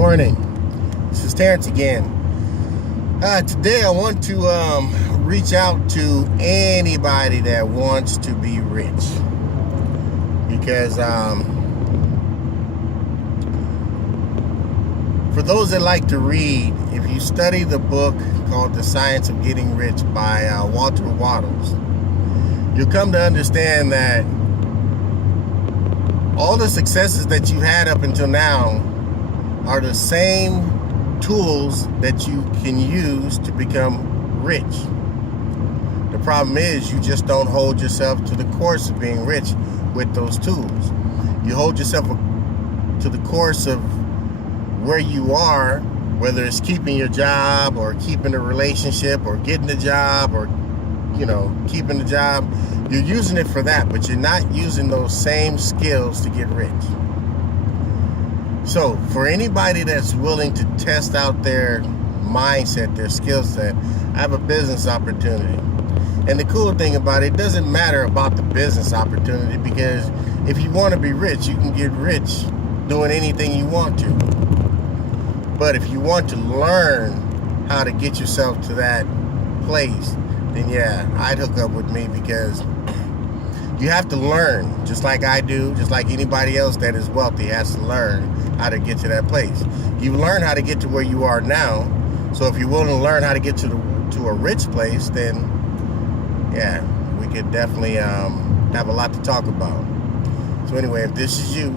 morning. This is Terrence again. Today I want to reach out to anybody that wants to be rich, because for those that like to read, if you study the book called The Science of Getting Rich by Wattles, you'll come to understand that all the successes that you had up until now are the same tools that you can use to become rich. The problem is you just don't hold yourself to the course of being rich with those tools. You hold yourself to the course of where you are, whether it's keeping your job or keeping a relationship or getting a job or keeping the job. You're using it for that, but you're not using those same skills to get rich. So for anybody that's willing to test out their mindset, their skill set, I have a business opportunity. And the cool thing about it doesn't matter about the business opportunity, because if you want to be rich, you can get rich doing anything you want to. But if you want to learn how to get yourself to that place, then yeah, I'd hook up with me, because you have to learn, just like I do, just like anybody else that is wealthy has to learn how to get to that place. You learn how to get to where you are now, so if you're willing to learn how to get to a rich place, then yeah, we could definitely have a lot to talk about. So anyway, if this is you,